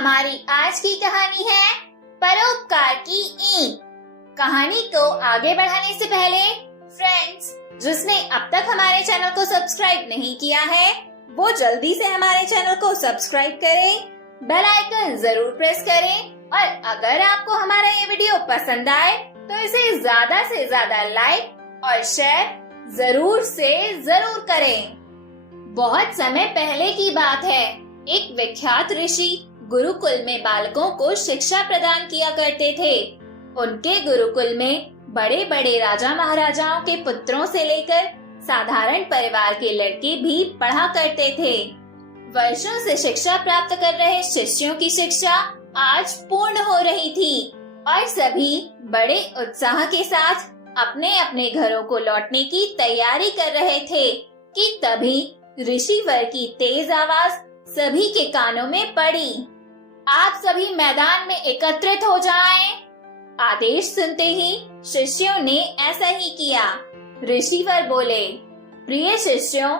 हमारी आज की कहानी है परोपकार की ईंट। कहानी को आगे बढ़ाने से पहले फ्रेंड्स, जिसने अब तक हमारे चैनल को सब्सक्राइब नहीं किया है वो जल्दी से हमारे चैनल को सब्सक्राइब करें, बेल आइकन जरूर प्रेस करें और अगर आपको हमारा ये वीडियो पसंद आए तो इसे ज्यादा से ज्यादा लाइक और शेयर जरूर से जरूर करें। बहुत समय पहले की बात है, एक विख्यात ऋषि गुरुकुल में बालकों को शिक्षा प्रदान किया करते थे। उनके गुरुकुल में बड़े बड़े राजा महाराजाओं के पुत्रों से लेकर साधारण परिवार के लड़के भी पढ़ा करते थे। वर्षों से शिक्षा प्राप्त कर रहे शिष्यों की शिक्षा आज पूर्ण हो रही थी और सभी बड़े उत्साह के साथ अपने अपने घरों को लौटने की तैयारी कर रहे थे कि तभी ऋषिवर की तेज आवाज सभी के कानों में पड़ी। आप सभी मैदान में एकत्रित हो जाएं। आदेश सुनते ही शिष्यों ने ऐसा ही किया। ऋषिवर बोले, प्रिय शिष्यों,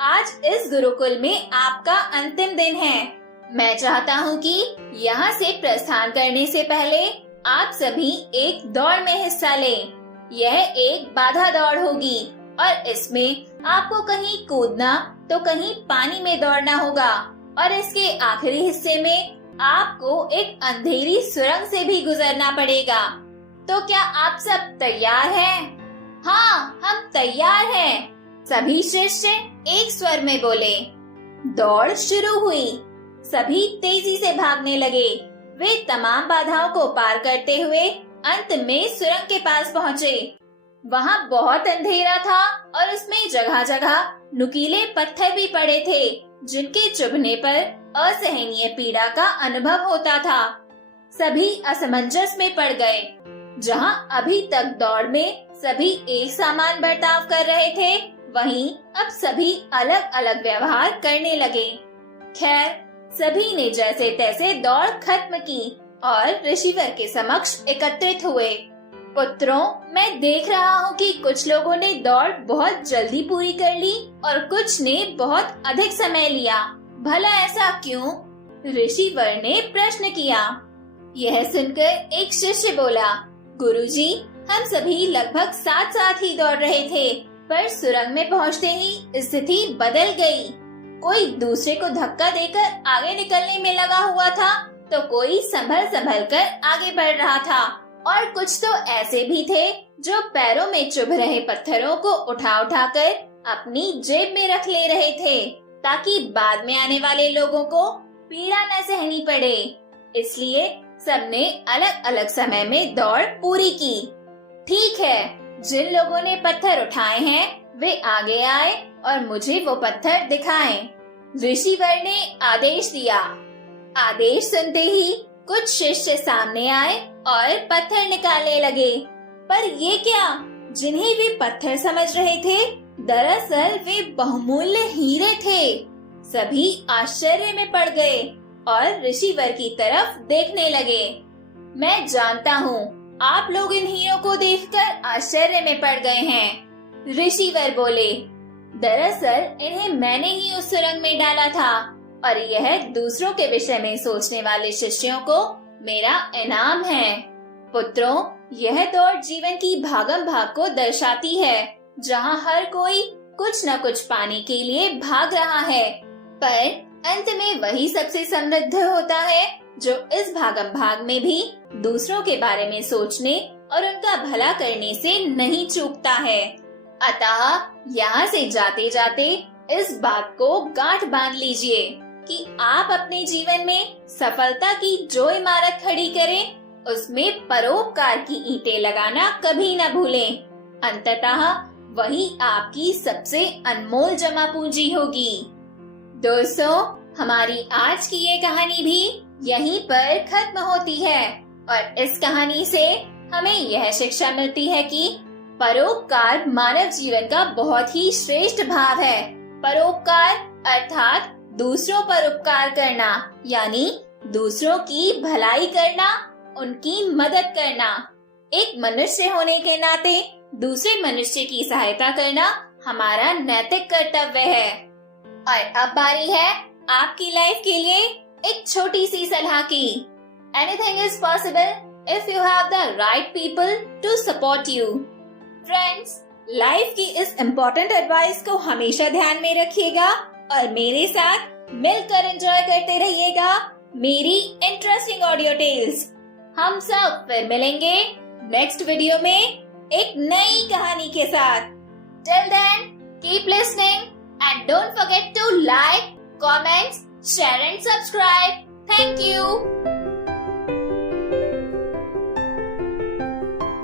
आज इस गुरुकुल में आपका अंतिम दिन है। मैं चाहता हूँ कि यहाँ से प्रस्थान करने से पहले आप सभी एक दौड़ में हिस्सा लें। यह एक बाधा दौड़ होगी और इसमें आपको कहीं कूदना तो कहीं पानी में दौड़ना होगा और इसके आखिरी हिस्से में आपको एक अंधेरी सुरंग से भी गुजरना पड़ेगा। तो क्या आप सब तैयार हैं? हाँ, हम तैयार हैं। सभी शिष्य एक स्वर में बोले। दौड़ शुरू हुई। सभी तेजी से भागने लगे। वे तमाम बाधाओं को पार करते हुए अंत में सुरंग के पास पहुँचे। वहाँ बहुत अंधेरा था और उसमें जगह जगह नुकीले पत्थर भी पड़े थे जिनके चुभने पर असहनीय पीड़ा का अनुभव होता था। सभी असमंजस में पड़ गए। जहाँ अभी तक दौड़ में सभी एक समान बर्ताव कर रहे थे, वहीं अब सभी अलग अलग व्यवहार करने लगे। खैर, सभी ने जैसे तैसे दौड़ खत्म की और ऋषिवर के समक्ष एकत्रित हुए। पुत्रों, मैं देख रहा हूँ कि कुछ लोगों ने दौड़ बहुत जल्दी पूरी कर ली और कुछ ने बहुत अधिक समय लिया। भला ऐसा क्यों? ऋषिवर ने प्रश्न किया। यह सुनकर एक शिष्य बोला, गुरुजी, हम सभी लगभग साथ साथ ही दौड़ रहे थे, पर सुरंग में पहुँचते ही स्थिति बदल गई। कोई दूसरे को धक्का देकर आगे निकलने में लगा हुआ था तो कोई संभल संभल कर आगे बढ़ रहा था और कुछ तो ऐसे भी थे जो पैरों में चुभ रहे पत्थरों को उठा उठाकर अपनी जेब में रख ले रहे थे ताकि बाद में आने वाले लोगों को पीड़ा न सहनी पड़े। इसलिए सबने अलग अलग समय में दौड़ पूरी की। ठीक है, जिन लोगों ने पत्थर उठाए हैं वे आगे आए और मुझे वो पत्थर दिखाएं। ऋषिवर ने आदेश दिया। आदेश सुनते ही कुछ शिष्य सामने आए और पत्थर निकालने लगे। पर ये क्या? जिन्हें वे पत्थर समझ रहे थे, दरअसल वे बहुमूल्य हीरे थे। सभी आश्चर्य में पड़ गए और ऋषिवर की तरफ देखने लगे। मैं जानता हूँ आप लोग इन हीरों को देखकर आश्चर्य में पड़ गए हैं। ऋषिवर बोले, दरअसल इन्हें मैंने ही उस सुरंग में डाला था और यह दूसरों के विषय में सोचने वाले शिष्यों को मेरा इनाम है। पुत्रों, यह दौड़ जीवन की भागम भाग को दर्शाती है, जहाँ हर कोई कुछ न कुछ पाने के लिए भाग रहा है, पर अंत में वही सबसे समृद्ध होता है जो इस भागम भाग में भी दूसरों के बारे में सोचने और उनका भला करने से नहीं चूकता है। अतः यहाँ से जाते जाते इस बात को गांठ बांध लीजिए कि आप अपने जीवन में सफलता की जो इमारत खड़ी करें, उसमें परोपकार की ईंटें लगाना कभी न भूलें। अंततः वही आपकी सबसे अनमोल जमा पूंजी होगी। दोस्तों, हमारी आज की ये कहानी भी यहीं पर खत्म होती है और इस कहानी से हमें यह शिक्षा मिलती है कि परोपकार मानव जीवन का बहुत ही श्रेष्ठ भाव है। परोपकार अर्थात दूसरों पर उपकार करना, यानी दूसरों की भलाई करना, उनकी मदद करना। एक मनुष्य होने के नाते दूसरे मनुष्य की सहायता करना हमारा नैतिक कर्तव्य है। और अब बारी है आपकी लाइफ के लिए एक छोटी सी सलाह की। Anything is possible if you have the right people to support you. Friends, life की इस इम्पोर्टेंट एडवाइस को हमेशा ध्यान में रखिएगा और मेरे साथ मिलकर एंजॉय करते रहिएगा मेरी इंटरेस्टिंग ऑडियो टेल्स। हम सब फिर मिलेंगे नेक्स्ट वीडियो में एक नई कहानी के साथ। Till then, keep listening and don't forget to like, comment, share and subscribe. Thank you.